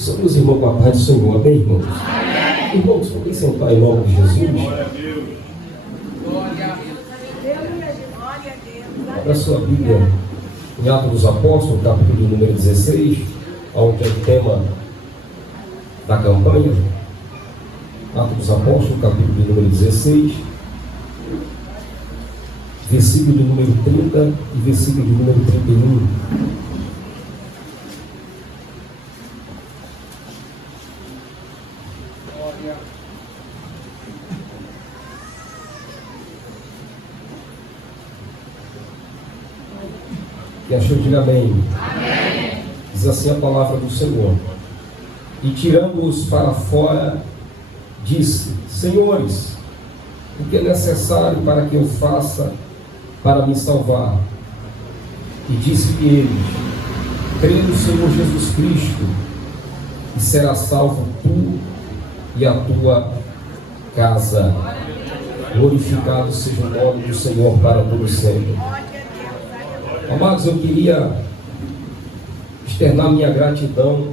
Somos irmãos com a paz do Senhor, amém, irmãos? Amém. Irmãos, podem sentar em nome de Jesus. Abra sua Bíblia em Atos dos Apóstolos, capítulo número 16, onde é o tema da campanha. Atos dos Apóstolos, capítulo número 16, versículo de número 30 e versículo de número 31. Que achou, diga bem. Amém. Diz assim a palavra do Senhor. E tirando-os para fora, disse: Senhores, o que é necessário para que eu faça para me salvar? E disse-lhe eles: crê no Senhor Jesus Cristo, e será salvo tu e a tua casa. Glorificado seja o nome do Senhor para todo sempre. Amados, eu queria externar minha gratidão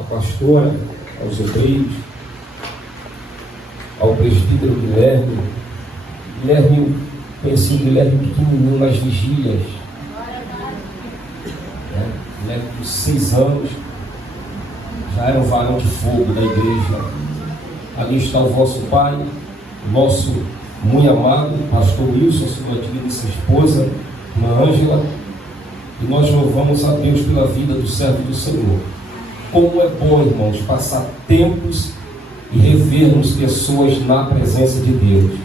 à pastora, aos obreiros, ao presbítero Guilherme. Guilherme, conheci o Guilherme pequenininho nas vigílias, Guilherme com 6 anos, já era um varão de fogo da igreja. Ali está o vosso pai, o nosso muito amado pastor Wilson, sua querida esposa, irmã Ângela, e nós louvamos a Deus pela vida do servo do Senhor. Como é bom, irmãos, passar tempos e revermos pessoas na presença de Deus,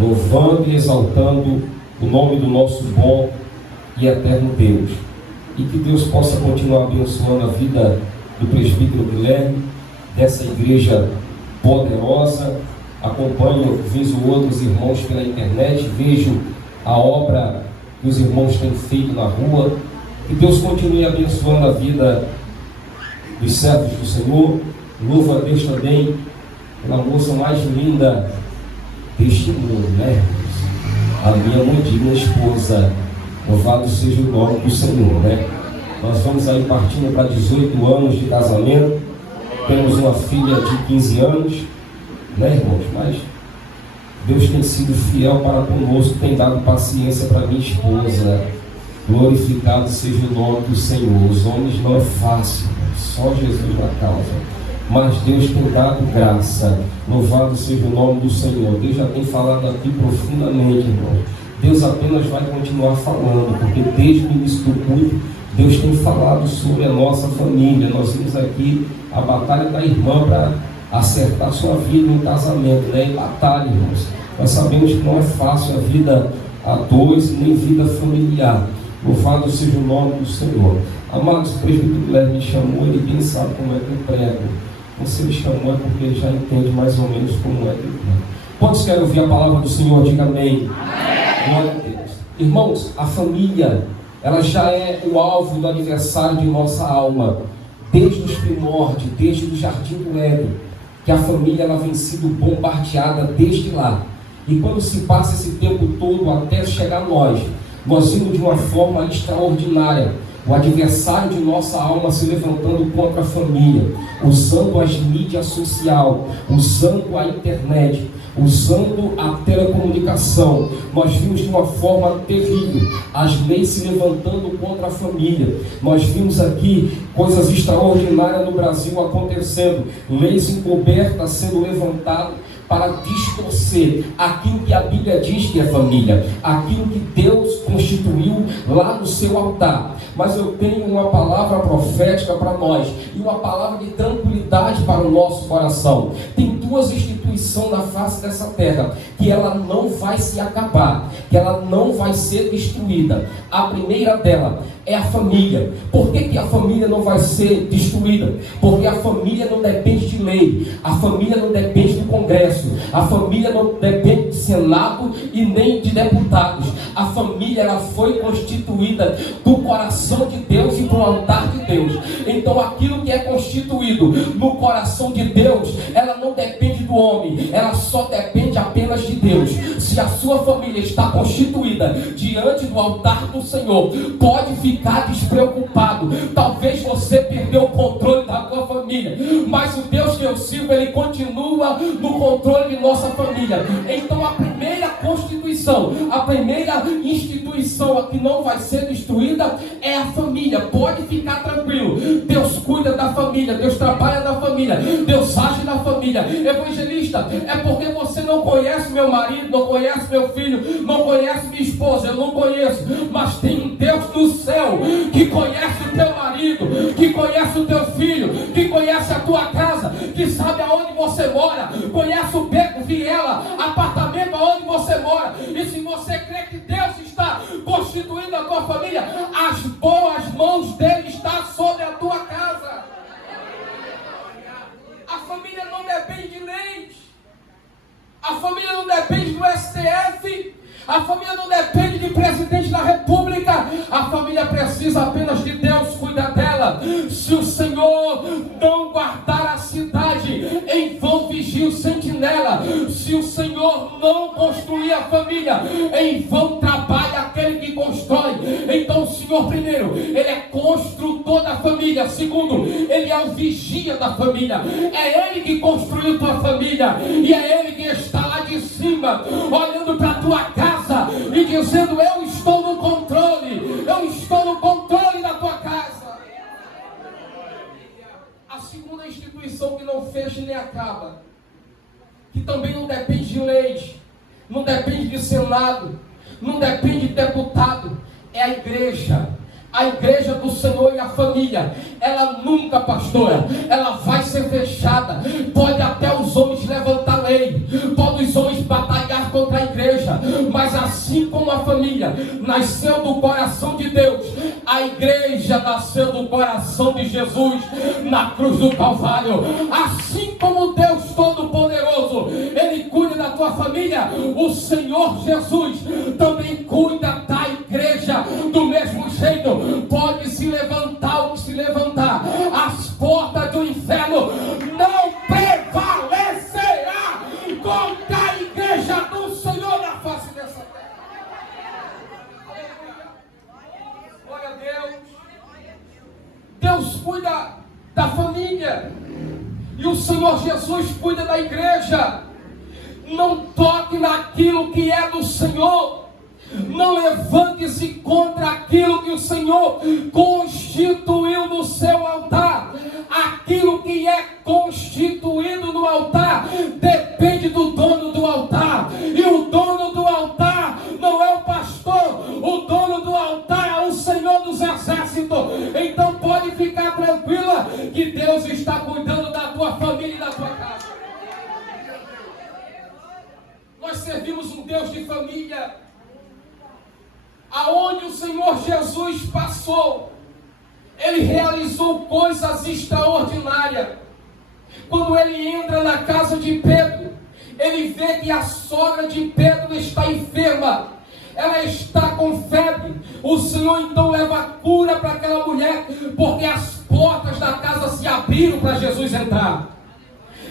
louvando e exaltando o nome do nosso bom e eterno Deus. E que Deus possa continuar abençoando a vida do presbítero Guilherme, dessa igreja poderosa. Acompanho, vez ou outro, os irmãos pela internet, vejo a obra que os irmãos têm feito na rua. Que Deus continue abençoando a vida dos servos do Senhor. Louvo a Deus também pela moça mais linda deste mundo, né? A minha muito digna esposa. Louvado seja o nome do Senhor, né? Nós vamos aí partindo para 18 anos de casamento. Temos uma filha de 15 anos, né, irmãos? Mas Deus tem sido fiel para conosco, tem dado paciência para minha esposa. Glorificado seja o nome do Senhor. Os homens não é fácil, só Jesus na causa, mas Deus tem dado graça. Louvado seja o nome do Senhor. Deus já tem falado aqui profundamente, irmão. Deus apenas vai continuar falando, porque desde o início do culto Deus tem falado sobre a nossa família. Nós vimos aqui a batalha da irmã para acertar sua vida no casamento, né? E batalha, irmãos. Nós sabemos que não é fácil a vida a dois, nem vida familiar. Louvado seja o nome do Senhor. Amados, o presbítero Guilherme me chamou, ele bem sabe como é que eu prego. Então, se ele chamou é porque ele já entende mais ou menos como é que eu prego. Quantos querem ouvir a palavra do Senhor? Diga amém. Glória a Deus. Irmãos, a família, ela já é o alvo do aniversário de nossa alma. Desde os primórdios, desde o jardim do Éden, que a família ela vem sido bombardeada desde lá. E quando se passa esse tempo todo até chegar a nós vimos de uma forma extraordinária o adversário de nossa alma se levantando contra a família, usando as mídias sociais, usando a internet, usando a telecomunicação. Nós vimos de uma forma terrível as leis se levantando contra a família. Nós vimos aqui coisas extraordinárias no Brasil acontecendo, leis encobertas sendo levantadas para distorcer aquilo que a Bíblia diz que é família, aquilo que Deus constituiu lá no seu altar. Mas eu tenho uma palavra profética para nós e uma palavra de tranquilidade para o nosso coração. Tem duas instituições na face dessa terra que ela não vai se acabar, que ela não vai ser destruída. A primeira dela é a família. Por que a família não vai ser destruída? Porque a família não depende de lei, a família não depende do Congresso, a família não depende de Senado e nem de deputados. A família ela foi constituída do coração de Deus e do altar de Deus. Então aquilo que é constituído no coração de Deus, ela não depende do homem, ela só depende apenas de Deus. Se a sua família está constituída diante do altar do Senhor, pode ficar despreocupado. Talvez você perdeu o controle da família, mas o Deus que eu sirvo, Ele continua no controle de nossa família. Então a primeira constituição, a primeira instituição que não vai ser destruída é a família. Pode ficar tranquilo, Deus cuida da família, Deus trabalha na família, Deus age na família. Evangelista, é porque você não conhece meu marido, não conhece meu filho, não conhece minha esposa, eu não conheço, mas tem um Deus do céu que conhece o teu marido, que conhece o teu filho, que conhece a tua casa, que sabe aonde você mora, conhece o beco, viela, apartamento aonde você mora. E se você crê que Deus está constituindo a tua família, as boas mãos dele estão sobre a tua casa. A família não depende de leis, a família não depende do STF, a família não depende de presidente da república, a família precisa apenas de Deus cuidar dela. Se o Senhor não guardar a cidade, em vão vigia o sentinela. Se o Senhor não construir a família, em vão trabalha aquele que constrói. Então o Senhor, primeiro, Ele é construtor da família. Segundo, Ele é o vigia da família. É Ele que construiu tua família, e é Ele que está lá de cima, olhando para a tua casa e dizendo: eu estou no controle, eu estou no controle da tua casa. A segunda instituição que não fecha nem acaba, que também não depende de leis, não depende de senado, não depende de deputado, é a igreja. A igreja do Senhor e a família, ela nunca, pastora, ela vai ser fechada. Pode até os homens levantar lei, pode os homens batalhar contra a igreja, mas assim como a família nasceu do coração de Deus, a igreja nasceu do coração de Jesus na cruz do Calvário. Assim como Deus Todo-Poderoso, Ele cuida da tua família, o Senhor Jesus também cuida da igreja do mesmo jeito. Pode se levantar o que se levantar, as portas do inferno não prevalecerá contra a igreja do Senhor na face dessa terra. Glória a Deus. Deus cuida da família e o Senhor Jesus cuida da igreja. Não toque naquilo que é do Senhor. Não levante-se contra aquilo que o Senhor constituiu no seu altar. Aquilo que é constituído no altar depende do dono do altar. E o dono do altar não é o pastor, o dono do altar é o Senhor dos exércitos. Então pode ficar tranquila que Deus está cuidando da tua família e da tua casa. Nós servimos um Deus de família. Aonde o Senhor Jesus passou, Ele realizou coisas extraordinárias. Quando Ele entra na casa de Pedro, Ele vê que a sogra de Pedro está enferma, ela está com febre. O Senhor então leva cura para aquela mulher, porque as portas da casa se abriram para Jesus entrar.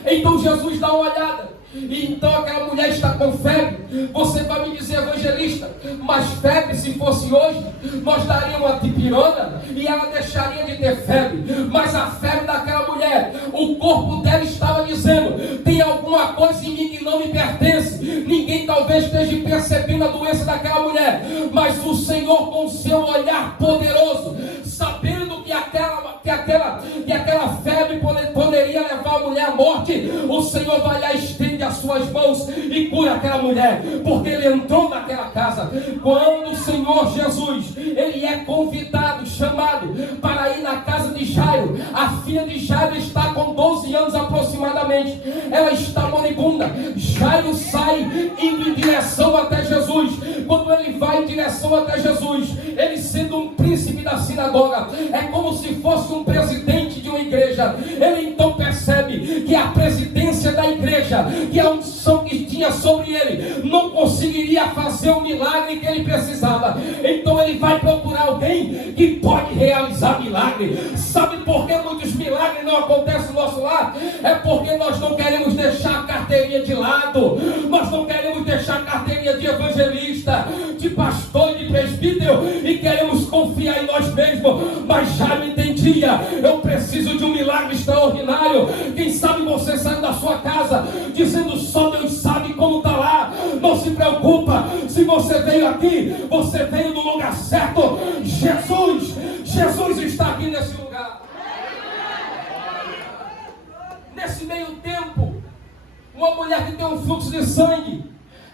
Então Jesus dá uma olhada, e então aquela mulher está com febre. Você vai me dizer, evangelista, mas febre, se fosse hoje, nós daríamos uma dipirona e ela deixaria de ter febre. Mas a febre daquela mulher, o corpo dela estava dizendo: tem alguma coisa em mim que não me pertence. Ninguém talvez esteja percebendo a doença daquela mulher, mas o Senhor, com seu olhar poderoso, sabendo que aquela febre poderia levar a mulher à morte, o Senhor vai lá, estende as suas mãos e cura aquela mulher, porque Ele entrou naquela casa. Quando o Senhor Jesus, Ele é convidado, chamado para ir na casa de Jairo, a filha de Jairo está com 12 anos aproximadamente, ela está moribunda. Jairo sai indo em direção até Jesus. Quando ele vai em direção até Jesus, ele sendo um príncipe da sinagoga, é como se fosse um presidente de uma igreja, ele então percebe que a presidência da igreja, que a unção que tinha sobre ele, não conseguiria fazer o milagre que ele precisava. Então ele vai procurar alguém que pode realizar milagre. Sabe por que muitos milagres não acontecem no nosso lar? É porque nós não queremos deixar a carteirinha de lado, nós não queremos deixar a carteirinha de evangelista, de pastor e de presbítero, e queremos confiar em nós mesmos. Mas já me entendia, eu preciso de um milagre extraordinário. Quem sabe você saiu da sua casa dizendo: só Deus sabe como está lá. Não se preocupa, se você veio aqui, você veio no lugar certo. Jesus está aqui nesse lugar. Nesse meio tempo, uma mulher que tem um fluxo de sangue,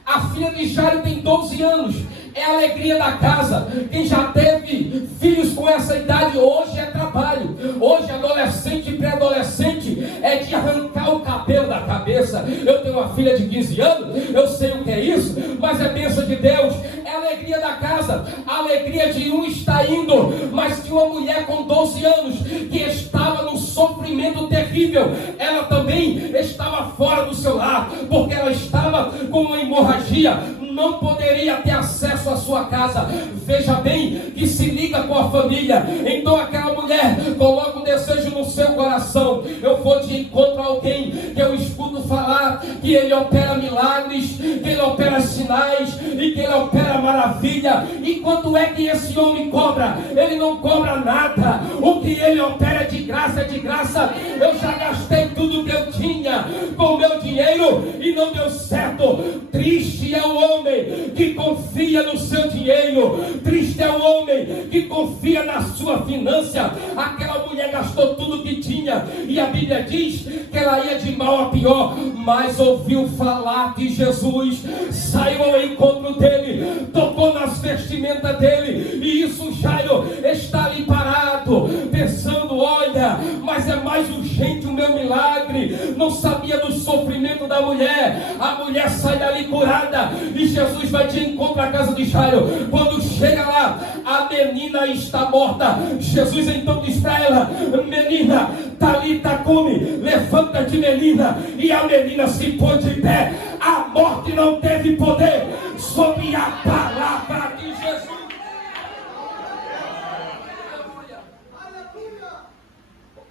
a filha de Jairo tem 12 anos, é a alegria da casa. Quem já teve filhos com essa idade, hoje é trabalho. Hoje adolescente e pré-adolescente é de arrancar o cabelo da cabeça. Eu tenho uma filha de 15 anos, eu sei o que é isso, mas é bênção de Deus. É a alegria da casa. A alegria de um está indo, mas de uma mulher com 12 anos que estava num sofrimento terrível, ela também estava fora do seu lar, porque ela estava com uma hemorragia, não poderia ter acesso à sua casa. Veja bem que se liga com a família. Então aquela mulher coloca um desejo no seu coração: eu vou de encontro a alguém que eu escuto falar que ele opera milagres, que ele opera sinais e que ele opera maravilha. E quanto é que esse homem cobra? Ele não cobra nada. O que ele opera é de graça, é de graça. Eu já gastei tudo que eu tinha com o meu dinheiro e não deu certo. Triste é o homem que confia no seu dinheiro. Triste é o homem que confia na sua finança. Aquela mulher gastou tudo que tinha, e a Bíblia diz que ela ia de mal a pior, mas ouviu falar de Jesus, saiu ao encontro dele, tocou nas vestimentas dele. E isso, Jairo está ali parado, pensando: olha, mas é mais urgente o meu milagre. Não sabia do sofrimento da mulher. A mulher sai dali curada, e Jesus vai de encontro à casa de Jairo. Quando chega lá, a menina está morta. Jesus então diz para ela: menina, Talita cumi, levanta-te, menina. E a menina se põe de pé. A morte não teve poder sobre a palavra de Jesus.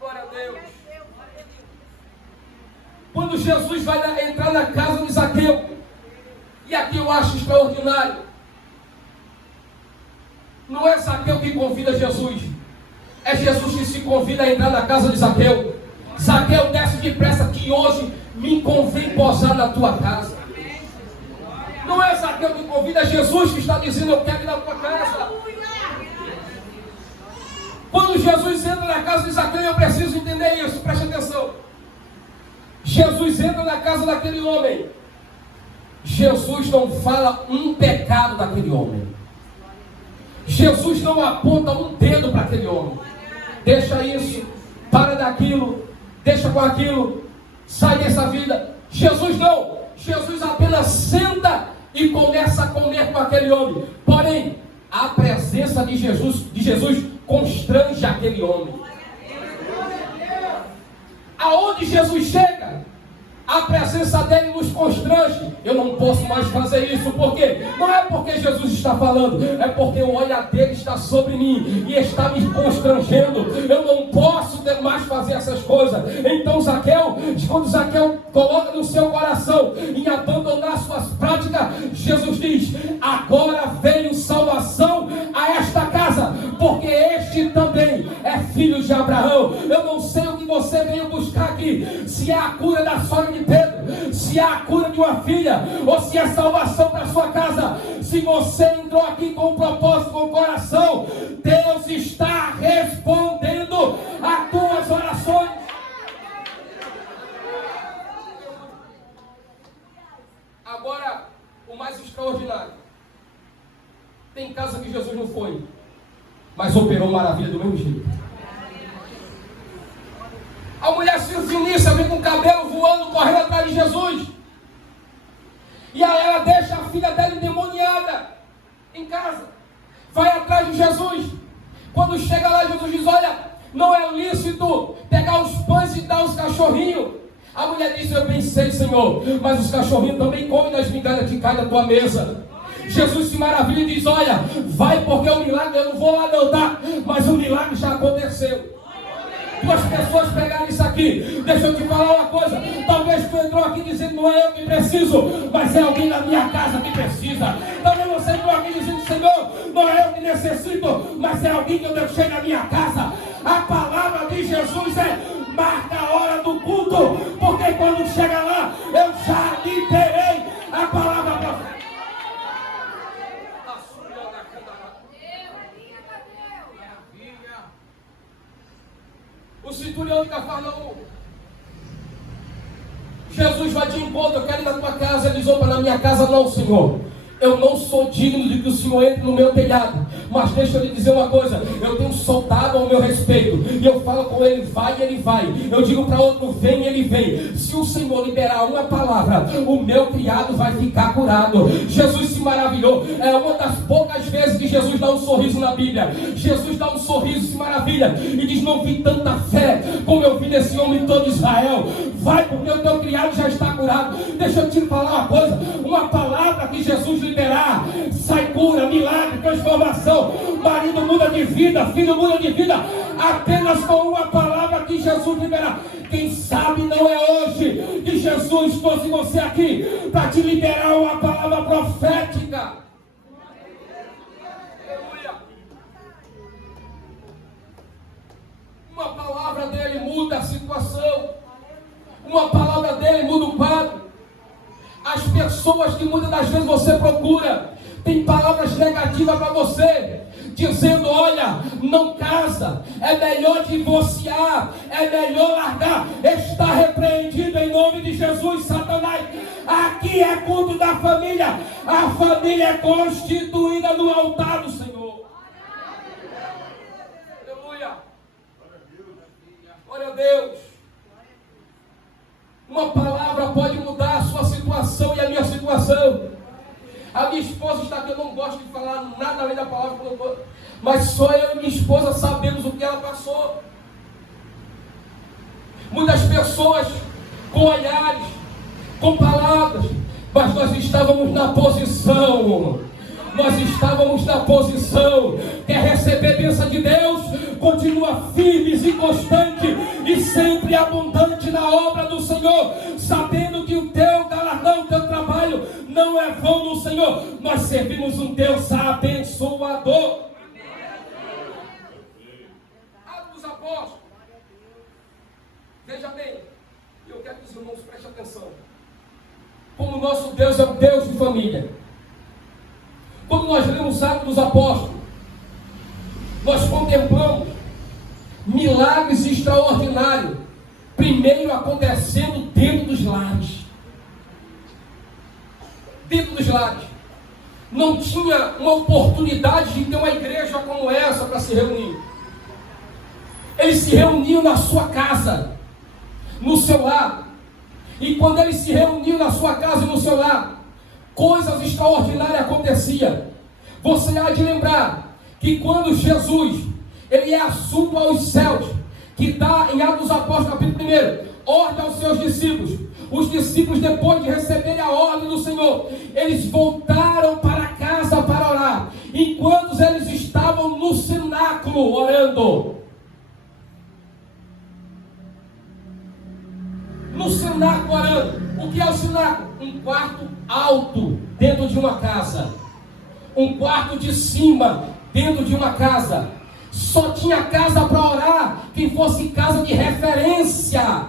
Glória a Deus. Quando Jesus vai entrar na casa de Zaqueu, e aqui eu acho extraordinário, não é Zaqueu que convida Jesus, é Jesus que se convida a entrar na casa de Zaqueu. Zaqueu, desce depressa, que hoje me convém posar na tua casa. Não é Zaqueu que convida, é Jesus que está dizendo: eu quero ir na tua casa. Quando Jesus entra na casa de Zaqueu, eu preciso entender isso, preste atenção. Jesus entra na casa daquele homem. Jesus não fala um pecado daquele homem. Jesus não aponta um dedo para aquele homem. Deixa isso, para daquilo, deixa com aquilo, sai dessa vida. Jesus não. Jesus apenas senta e começa a comer com aquele homem. Porém, a presença de Jesus constrange aquele homem. Aonde Jesus chega, a presença dele nos constrange. Eu não posso mais fazer isso, porque não é porque Jesus está falando, é porque o olhar dele está sobre mim e está me constrangendo. Eu não posso mais fazer essas coisas. Então Zaqueu, quando Zaqueu coloca no seu coração em abandonar suas práticas, Jesus diz: agora veio salvação a esta casa, porque este também é filho de Abraão. Eu não sei o que você veio buscar aqui, se é a cura da sogra de Pedro, se é a cura de uma filha, ou se é salvação para sua casa. Se você entrou aqui com um propósito, com o coração, Deus está respondendo a tuas orações. Agora, o mais extraordinário: tem casa que Jesus não foi, mas operou maravilha do mesmo jeito. A mulher Cirfinícia vem com o cabelo voando, correndo atrás de Jesus. E aí ela deixa a filha dela endemoniada em casa. Vai atrás de Jesus. Quando chega lá, Jesus diz: olha, não é lícito pegar os pães e dar aos cachorrinhos. A mulher diz: eu pensei, Senhor, mas os cachorrinhos também comem das migalhas que caem da tua mesa. Jesus se maravilha e diz: olha, vai, porque o milagre, eu não vou lá não, tá? Mas o milagre já aconteceu. Duas pessoas pegaram isso aqui. Deixa eu te falar uma coisa. Talvez tu entrou aqui dizendo: não é eu que preciso, mas é alguém na minha casa que precisa. Talvez você entrou aqui dizendo: Senhor, não é eu que necessito, mas é alguém que eu deixei na minha casa. A palavra de Jesus é: marca culto, porque quando chega lá, eu já liberei a palavra profética. O centurião de Cafarnaum, Jesus vai de encontro, eu quero ir na tua casa. Ele diz: opa, na minha casa não, Senhor. Eu não sou digno de que o Senhor entre no meu telhado. Mas deixa eu lhe dizer uma coisa: eu tenho um soldado ao meu respeito, e eu falo com ele, vai, ele vai. Eu digo para outro, vem, ele vem. Se o Senhor liberar uma palavra, o meu criado vai ficar curado. Jesus se maravilhou. É uma das poucas vezes que Jesus dá um sorriso na Bíblia. Jesus dá um sorriso, se maravilha, e diz: não vi tanta fé como eu vi nesse homem todo Israel. Vai, porque o teu criado já está curado. Deixa eu te falar uma coisa: uma palavra que Jesus liberar, sai cura, milagre, transformação. Marido muda de vida, filho muda de vida, apenas com uma palavra que Jesus liberar. Quem sabe não é hoje que Jesus trouxe você aqui para te liberar uma palavra profética. Uma palavra dele muda a situação. Uma palavra dele muda o quadro. As pessoas que muitas das vezes você procura, tem palavras negativas para você, dizendo: olha, não casa, é melhor divorciar, é melhor largar. Está repreendido em nome de Jesus, Satanás. Aqui é culto da família. A família é constituída no altar do Senhor. Aleluia. Glória a Deus. Uma palavra pode mudar a sua situação e a minha situação. A minha esposa está aqui, eu não gosto de falar nada além da palavra, mas só eu e minha esposa sabemos o que ela passou. Muitas pessoas com olhares, com palavras, mas nós estávamos na posição. Nós estávamos na posição. Quer receber bênção de Deus? Continua firmes e constante e sempre abundante na obra do Senhor, sabendo que o teu galardão, o teu trabalho não é vão no Senhor. Nós servimos um Deus abençoador. Atos dos Apóstolos. Veja bem, eu quero que os irmãos prestem atenção. Como o nosso Deus é um Deus de família. Quando nós lemos Atos dos Apóstolos, nós contemplamos milagres extraordinários, primeiro acontecendo dentro dos lares. Dentro dos lares. Não tinha uma oportunidade de ter uma igreja como essa para se reunir. Eles se reuniam na sua casa, no seu lar. E quando eles se reuniam na sua casa e no seu lar, coisas extraordinárias aconteciam. Você há de lembrar que quando Jesus ele é assunto aos céus, que dá em Atos dos Apóstolos capítulo 1, ordem aos seus discípulos. Os discípulos, depois de receberem a ordem do Senhor, eles voltaram para casa para orar. Enquanto eles estavam no cenáculo orando. No cenáculo orando. O que é o cenáculo? Um quarto alto dentro de uma casa. Um quarto de cima dentro de uma casa. Só tinha casa para orar quem fosse casa de referência.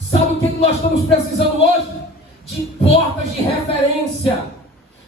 Sabe o que nós estamos precisando hoje? De portas de referência.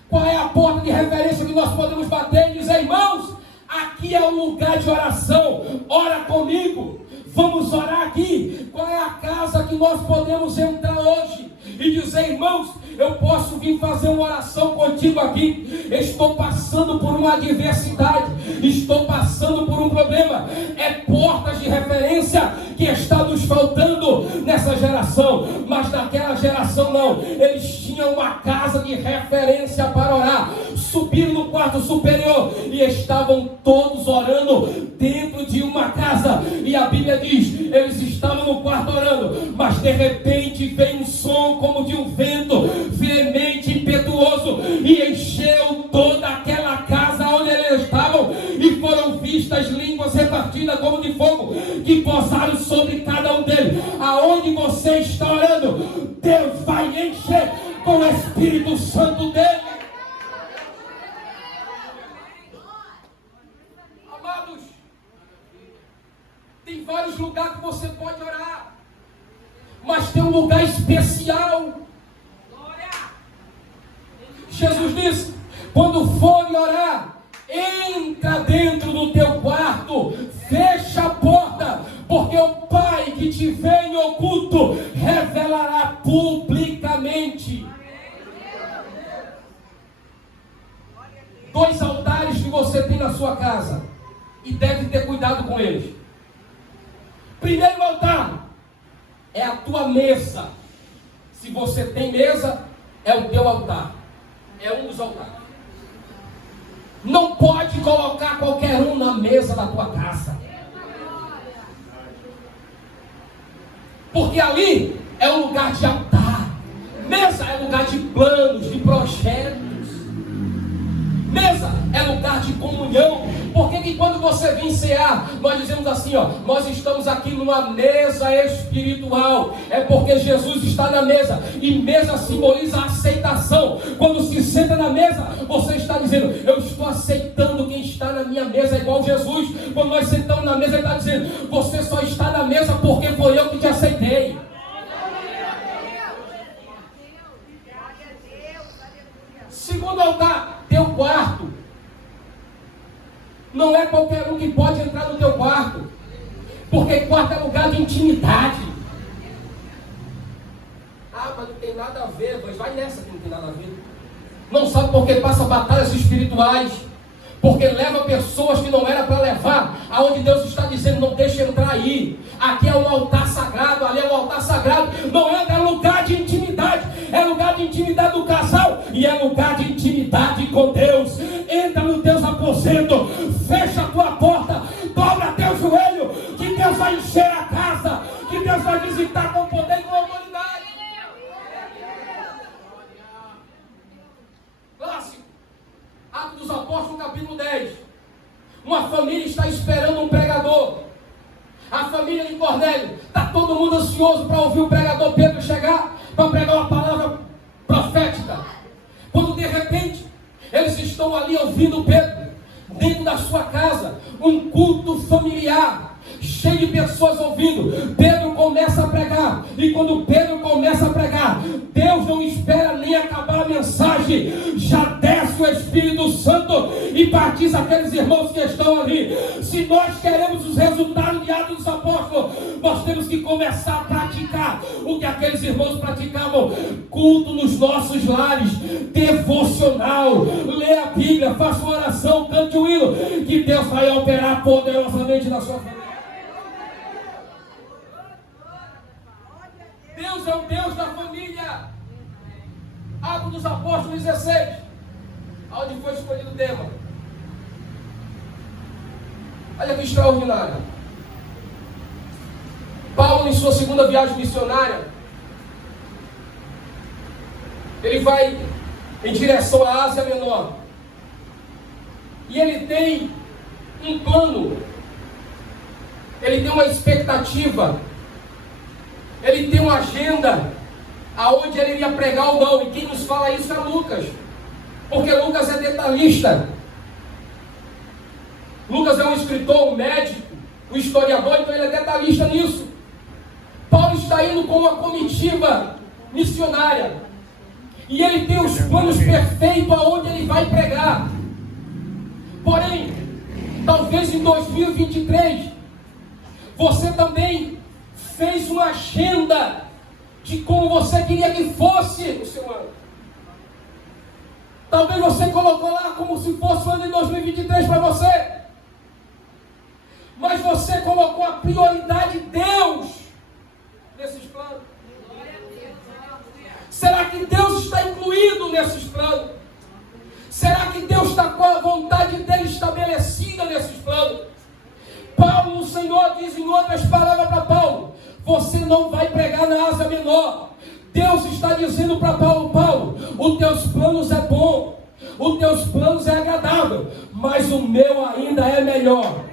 Qual é a porta de referência que nós podemos bater e dizer: irmãos, aqui é um lugar de oração, ora comigo, vamos orar aqui. Qual é a casa que nós podemos entrar hoje e dizer: irmãos, eu posso vir fazer uma oração contigo aqui, estou passando por uma adversidade, estou passando por um problema. É portas de referência que está nos faltando nessa geração, mas naquela geração não. Eles tinham uma casa de referência para orar, subiram no quarto superior e estavam todos orando dentro de uma casa. E a Bíblia diz, eles estavam no quarto orando, mas de repente veio um som como de um vento veemente, impetuoso, e encheu toda aquela casa onde eles estavam, e foram vistas línguas repartidas como de fogo, que pousaram sobre cada um deles. Aonde você está orando, Deus vai encher com o Espírito Santo dele. Amados, tem vários lugares que você pode orar, tem um lugar especial. Jesus disse: quando for orar, entra dentro do teu quarto, fecha a porta, porque o Pai que te vê em oculto revelará publicamente. 2 altares que você tem na sua casa e deve ter cuidado com eles. Primeiro altar é a tua mesa. Se você tem mesa, é o teu altar. É um dos altares. Não pode colocar qualquer um na mesa da tua casa, porque ali é um lugar de altar. Mesa é lugar de planos, de projetos. Mesa é lugar de comunhão. Por que quando você vem cear, nós dizemos assim, nós estamos aqui numa mesa espiritual? É porque Jesus está na mesa, e mesa simboliza a aceitação. Quando se senta na mesa, você está dizendo: eu estou aceitando quem está na minha mesa, igual Jesus. Quando nós sentamos na mesa, ele está dizendo: você só está na mesa porque foi eu que te aceitei. Segundo altar, teu quarto. Não é qualquer um que pode entrar no teu quarto, porque quarto é lugar de intimidade. Ah, mas não tem nada a ver. Mas vai nessa que não tem nada a ver. Não sabe porque passa batalhas espirituais, porque leva pessoas que não era para levar, aonde Deus está dizendo: não deixa entrar aí. Aqui é um altar sagrado, ali é um altar sagrado. Não é lugar de intimidade, é lugar de intimidade do casal, e é lugar de intimidade com Deus. Entra nos teus aposentos, fecha a tua porta, dobra teu joelho, que Deus vai encher a casa, que Deus vai visitar com poder e com autoridade. Clássico, Atos dos Apóstolos, capítulo 10. Uma família está esperando um pregador. A família de Cornélio, está todo mundo ansioso para ouvir o pregador Pedro chegar, para pregar uma palavra profética. Quando de repente, eles estão ali ouvindo Pedro, dentro da sua casa, um culto familiar, cheio de pessoas ouvindo. Pedro começa a pregar, e quando Pedro começa a pregar, Deus não espera nem acabar a mensagem, já desce o Espírito Santo e batiza aqueles irmãos que estão ali. Se nós queremos os resultados de Atos dos Apóstolos, nós temos que começar a praticar o que aqueles irmãos praticavam: culto nos nossos lares, devocional, lê a Bíblia, faça uma oração, cante o hino, que Deus vai operar poderosamente na sua família. Deus é o Deus da família. Atos dos Apóstolos 16, onde foi escolhido o tema. Olha que extraordinário. Paulo, em sua segunda viagem missionária, ele vai em direção à Ásia Menor, e ele tem um plano, ele tem uma expectativa, ele tem uma agenda, aonde ele iria pregar ou não. E quem nos fala isso é Lucas, porque Lucas é detalhista. Lucas é um escritor, um médico, um historiador, então ele é detalhista nisso. Paulo está indo com uma comitiva missionária, e ele tem os planos perfeitos aonde ele vai pregar. Porém, talvez em 2023, você também fez uma agenda de como você queria que fosse o seu ano. Talvez você colocou lá como se fosse o ano de 2023 para você, mas você colocou a prioridade de Deus nesses planos. Será que Deus está incluído nesses planos? Será que Deus está com a vontade dele estabelecida nesses planos? Paulo, o Senhor diz em outras palavras para Paulo: você não vai pregar na Ásia Menor. Deus está dizendo para Paulo: Paulo, os teus planos é bom, os teus planos é agradável, mas o meu ainda é melhor.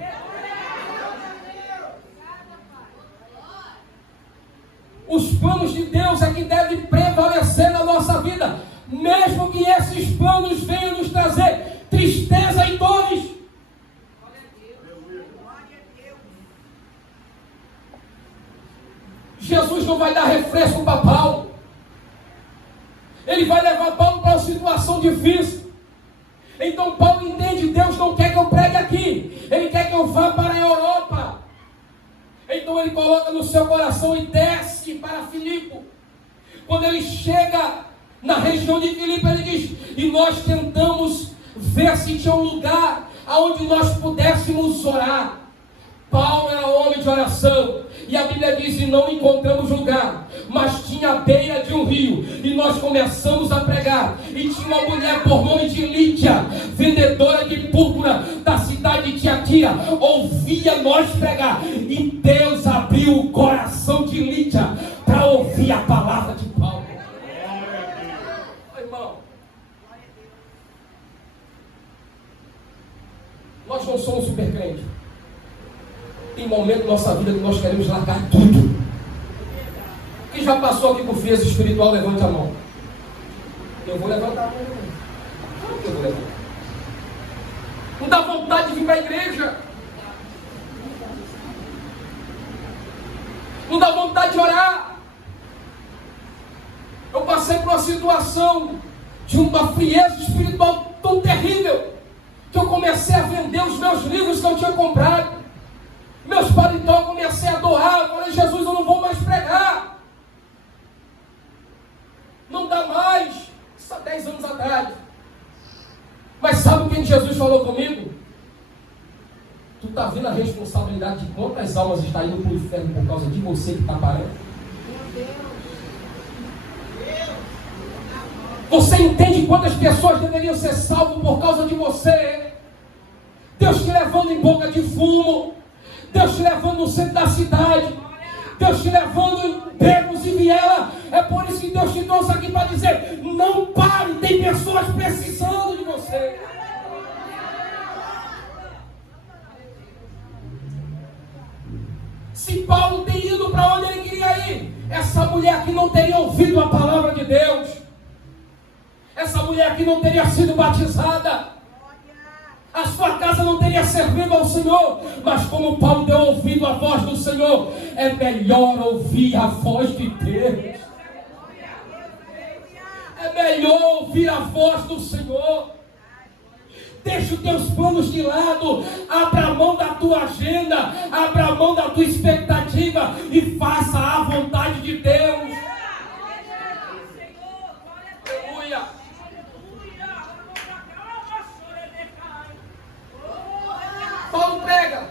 Os planos de Deus é que devem prevalecer na nossa vida, mesmo que esses planos venham nos trazer tristeza e dores. Jesus não vai dar refresco para Paulo. Ele vai levar Paulo para uma situação difícil. Então Paulo entende, Deus não quer que eu pregue aqui, Ele quer que eu vá para a Europa. Então ele coloca no seu coração e desce para Filipe. Quando ele chega na região de Filipe, ele diz: e nós tentamos ver se tinha um lugar onde nós pudéssemos orar. Paulo era homem de oração, e a Bíblia diz: e não encontramos lugar, mas tinha a beira de um rio, e nós começamos a pregar, e tinha uma mulher por nome de Lídia, vendedora de púrpura da cidade de Tiatira, ouvia nós pregar, e Deus abriu o coração de Lídia para ouvir a palavra de Paulo. Irmão, nós não somos super crentes. Tem momento na nossa vida que nós queremos largar tudo. Quem já passou aqui por frieza espiritual, levante a mão. Eu vou levantar a mão. Eu vou levantar. Não dá vontade de vir para a igreja. Não dá vontade de orar. Eu passei por uma situação de uma frieza espiritual tão terrível, que eu comecei a vender os meus livros que eu tinha comprado. Meus paletós, eu comecei a doar. Eu falei: Jesus, eu não vou mais pregar. Não dá mais. Isso há 10 anos atrás. Mas sabe o que Jesus falou comigo? Tu está vendo a responsabilidade de quantas almas está indo para o inferno por causa de você que está parando? Você entende quantas pessoas deveriam ser salvas por causa de você? Deus te levando em boca de fumo, Deus te levando no centro da cidade, Deus te levando em becos e viela. É por isso que Deus te trouxe aqui para dizer: não pare, tem pessoas precisando de você. Se Paulo tem ido para onde ele queria ir, essa mulher aqui não teria ouvido a palavra de Deus, essa mulher aqui não teria sido batizada, a sua casa não teria servido ao Senhor. Mas como Paulo deu ouvido à voz do Senhor, é melhor ouvir a voz de Deus. É melhor ouvir a voz do Senhor. Deixa os teus planos de lado, abra a mão da tua agenda, abra a mão da tua expectativa e faça a vontade de Deus. Aleluia. Paulo prega,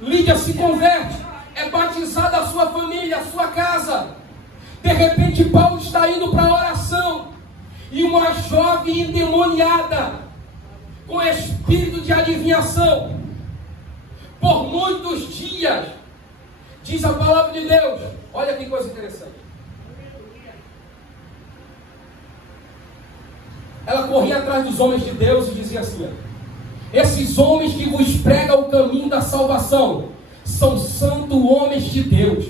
Lídia se converte, é batizada a sua família, a sua casa. De repente Paulo está indo para a oração, e uma jovem endemoniada, com espírito de adivinhação, por muitos dias, diz a palavra de Deus. Olha que coisa interessante. Ela corria atrás dos homens de Deus e dizia assim: esses homens que vos pregam o caminho da salvação são santos homens de Deus.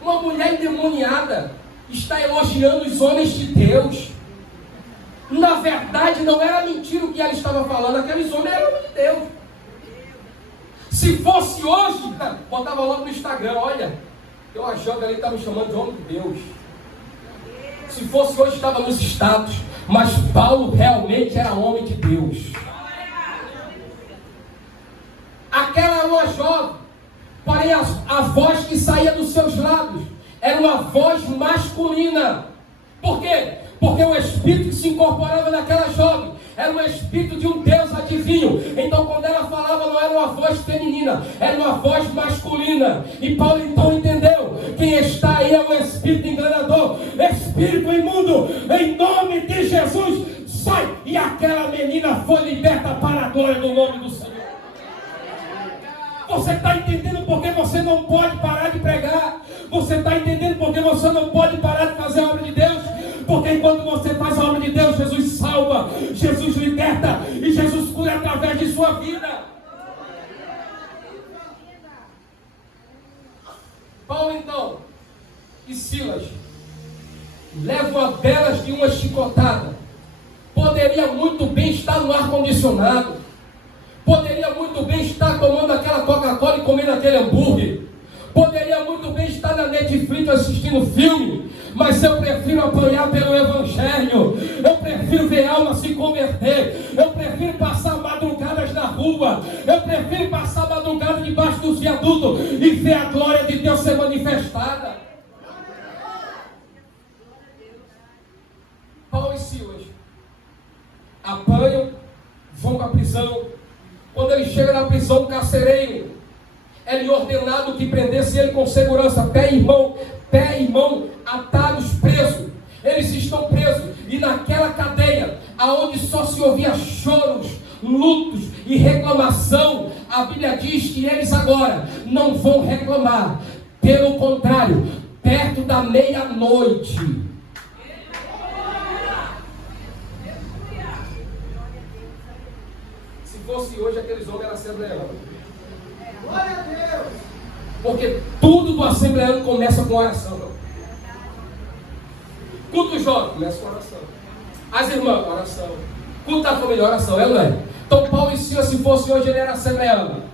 Uma mulher endemoniada está elogiando os homens de Deus. Na verdade, não era mentira o que ela estava falando. Aqueles homens eram homens de Deus. Se fosse hoje, botava logo no Instagram: olha, tem uma jovem ali que está me chamando de homem de Deus. Se fosse hoje, estava nos status. Mas Paulo realmente era homem de Deus. Aquela era uma jovem, porém a voz que saía dos seus lábios era uma voz masculina. Por quê? Porque o espírito que se incorporava naquela jovem era um espírito de um Deus adivinho. Então quando ela falava, não era uma voz feminina, era uma voz masculina. E Paulo então entendeu: quem está aí é um espírito enganador, espírito imundo, em nome de Jesus, sai! E aquela menina foi liberta para a glória do nome do Senhor. Você está entendendo por que você não pode parar de pregar? Você está entendendo por que você não pode parar de fazer a obra de Deus? Porque enquanto você faz a obra de Deus, Jesus salva, Jesus liberta e Jesus cura através de sua vida. Paulo então e Silas levam a belas de uma chicotada. Poderia muito bem estar no ar-condicionado, poderia muito bem estar tomando aquela Coca-Cola e comendo aquele hambúrguer, poderia Netflix assistindo filme, mas eu prefiro apanhar pelo Evangelho. Eu prefiro ver alma se converter. Eu prefiro passar madrugadas na rua. Eu prefiro passar madrugada debaixo dos viadutos e ver a glória de Deus ser manifestada. Paulo e Silas apanham, vão para a prisão. Quando ele chega na prisão, o carcereiro é lhe ordenado que prendesse ele com segurança, pé e mão, atados, presos. Eles estão presos, e naquela cadeia, aonde só se ouvia choros, lutos e reclamação, a Bíblia diz que eles agora não vão reclamar. Pelo contrário, perto da meia-noite, se fosse hoje, aqueles homens eram assembleanos. Glória a Deus! Porque tudo do assembleano começa com oração. Culto jovem, começa com oração. As irmãs, oração. Culto da família, oração, é ou não é? Então Paulo e Silas, se fosse hoje, ele era assembleano.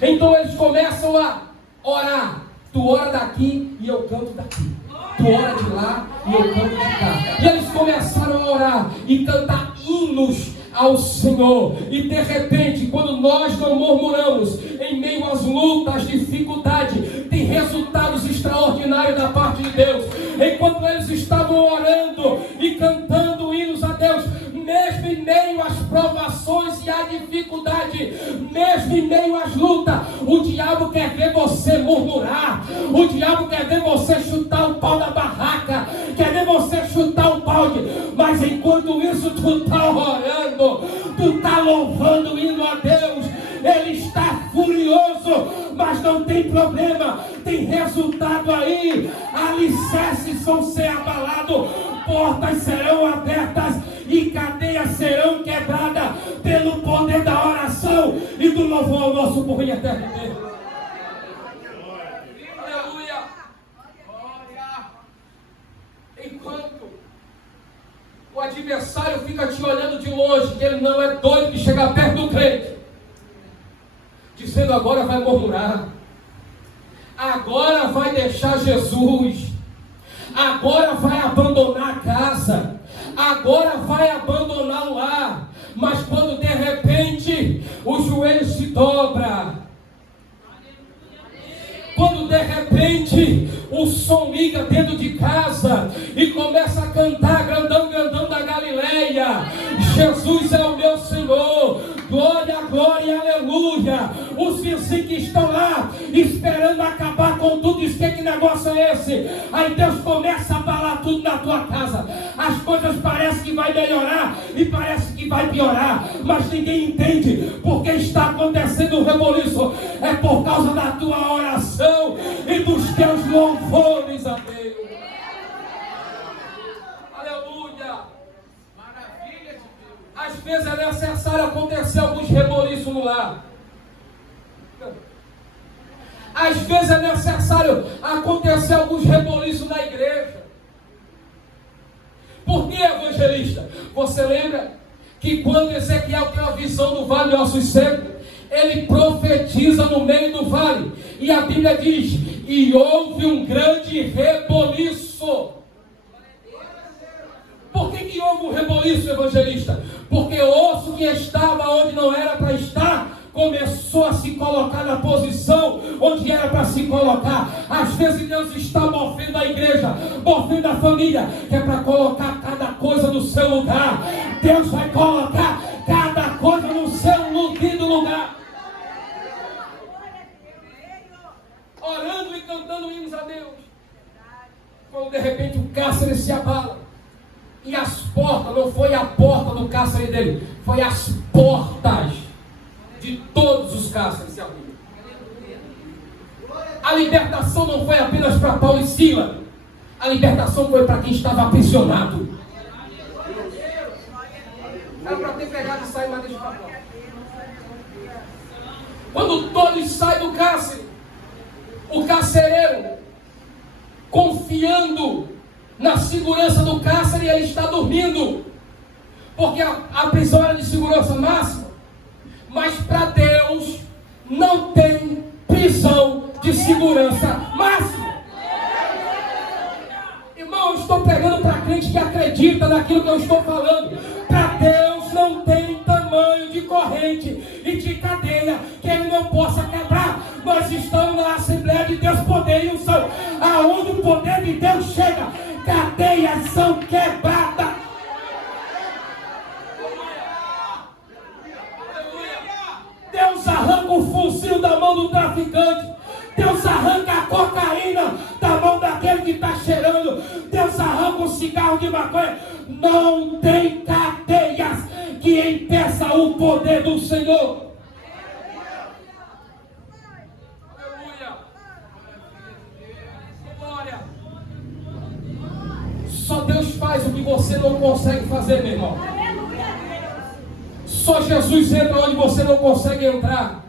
Então eles começam a orar. Tu ora daqui e eu canto daqui. Tu ora de lá e eu canto de cá. E eles começaram a orar e cantar hinos ao Senhor. E de repente, quando nós não murmuramos em meio às lutas, às dificuldades, tem resultados extraordinários da parte de Deus. Enquanto eles estavam orando e cantando hinos a Deus, mesmo em meio às provações e à dificuldade, mesmo em meio às lutas, o diabo quer ver você murmurar, o diabo quer ver você chutar o pau da barraca, quer ver você chutar o balde. Mas enquanto isso, tu está orando, tu está louvando, indo a Deus. Ele está furioso, mas não tem problema, tem resultado aí. Alicerces vão ser abalados, portas serão abertas e cadeias serão quebradas pelo poder da oração e do louvor ao nosso por eterno Deus. Aleluia! Enquanto o adversário fica te olhando de longe, que ele não é doido de chegar perto do crente, dizendo agora vai murmurar, agora vai deixar Jesus, agora vai abandonar a casa, agora vai abandonar o lar. Mas quando de repente o joelho se dobra, quando de repente o som liga dentro de casa e começa a cantar grandão, grandão da Galileia, Jesus é o meu Senhor, glória, glória, aleluia. Os vizinhos que estão lá esperando acabar com tudo, diz que negócio é esse? Aí Deus começa a abalar tudo na tua casa. As coisas parecem que vai melhorar e parece que vai piorar, mas ninguém entende porque está acontecendo o reboliço. É por causa da tua oração e dos teus louvores a Deus. Aleluia. Maravilha de Deus. Às vezes é necessário acontecer alguns reboliços no lar. Às vezes é necessário acontecer alguns reboliços na igreja. Por que, evangelista? Você lembra que quando Ezequiel tem a visão do vale de ossos secos, ele profetiza no meio do vale, e a Bíblia diz, e houve um grande reboliço. Por que houve um reboliço, evangelista? Porque o osso que estava onde não era para estar, começou a se colocar na posição onde era para se colocar. Às vezes Deus está movendo a igreja, movendo a família, que é para colocar cada coisa no seu lugar. Deus vai colocar cada coisa no seu devido lugar. Orando e cantando hinos a Deus. Quando de repente o cárcere se abala, e as portas, não foi a porta do cárcere dele, foi as portas de todos os cárceres se abriram. A libertação não foi apenas para Paulo e Silas, a libertação foi para quem estava aprisionado. Era para ter pegado e sair, mas deixa para lá. Quando todos saem do cárcere, o carcereiro, confiando na segurança do cárcere, ele está dormindo, porque a prisão era de segurança máxima. Mas para Deus não tem prisão de segurança máxima. estou pregando para crente que acredita naquilo que eu estou falando. Para Deus não tem tamanho de corrente e de cadeia que Ele não possa quebrar. Nós estamos na Assembleia de Deus, poder e unção. Aonde o poder de Deus chega, cadeias são quebradas. Deus arranca o fuzil da mão do traficante. Deus arranca a cocaína da mão daquele que está cheirando. Deus arranca o cigarro de maconha. Não tem cadeias que impeça o poder do Senhor. Só Deus faz o que você não consegue fazer, meu irmão. Só Jesus entra onde você não consegue entrar.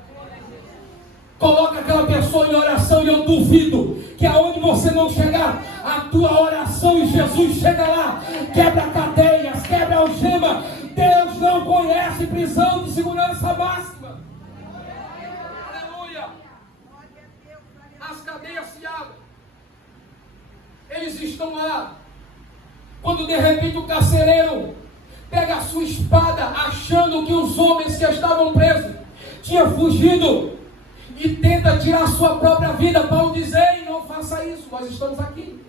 Coloca aquela pessoa em oração e eu duvido que aonde você não chegar, a tua oração e Jesus chega lá. Quebra cadeias, quebra algema. Deus não conhece prisão de segurança máxima. Aleluia. As cadeias se abrem. Eles estão lá. Quando de repente o carcereiro pega a sua espada, achando que os homens que estavam presos tinham fugido, e tenta tirar a sua própria vida. Paulo diz: ei, não faça isso, nós estamos aqui.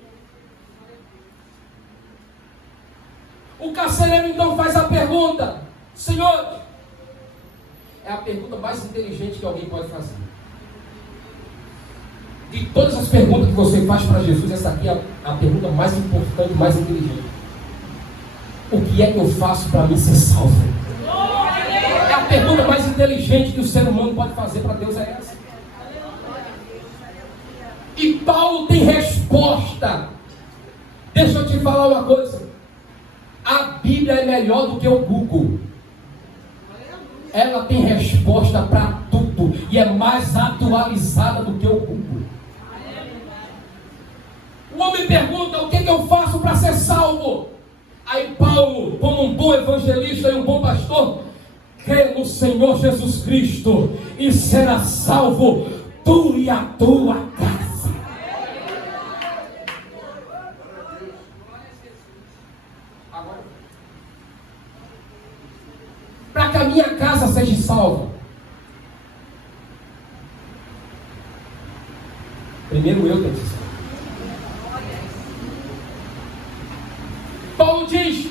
O carcereiro então faz a pergunta: Senhor, é a pergunta mais inteligente que alguém pode fazer. De todas as perguntas que você faz para Jesus, essa aqui é a pergunta mais importante, mais inteligente. O que é que eu faço para mim ser salvo? É a pergunta mais inteligente que o ser humano pode fazer para Deus, é essa. E Paulo tem resposta. Deixa eu te falar uma coisa. A Bíblia é melhor do que o Google. Ela tem resposta para tudo e é mais atualizada do que o Google. O homem pergunta: o que eu faço para ser salvo? Aí Paulo, como um bom evangelista e um bom pastor, crê no Senhor Jesus Cristo e será salvo tu e a tua casa. Agora, para que a minha casa seja salva, primeiro eu tenho que ser salvo. Paulo diz: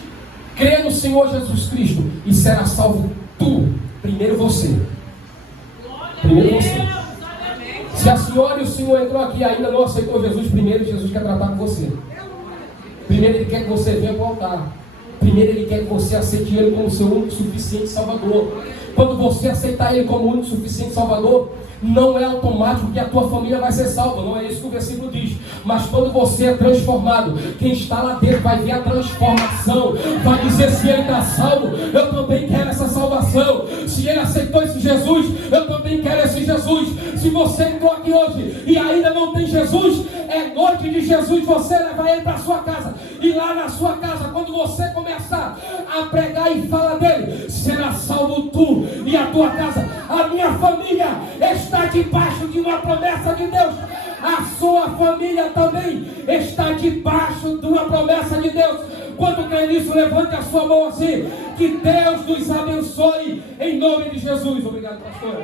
crê no Senhor Jesus Cristo e será salvo tu. Primeiro você. Primeiro você. Se a senhora e o senhor entrou aqui e ainda não aceitou Jesus, primeiro Jesus quer tratar com você. Primeiro Ele quer que você venha para o altar. Primeiro Ele quer que você aceite Ele como seu único suficiente Salvador. Quando você aceitar Ele como único suficiente Salvador, não é automático que a tua família vai ser salva. Não é isso que o versículo diz. Mas quando você é transformado, quem está lá dentro vai ver a transformação. Vai dizer: se ele está salvo, eu também quero essa salvação. Se ele aceitou esse Jesus, eu também quero esse Jesus. Se você entrou aqui hoje e ainda não tem Jesus, é noite de Jesus. Você levar ele para a sua casa. E lá na sua casa, quando você começar a pregar e falar dele, será salvo tu e a tua casa. A minha família está debaixo de uma promessa de Deus. A sua família também está debaixo de uma promessa de Deus. Quando crê nisso, levante a sua mão assim. Que Deus nos abençoe em nome de Jesus. Obrigado, pastor.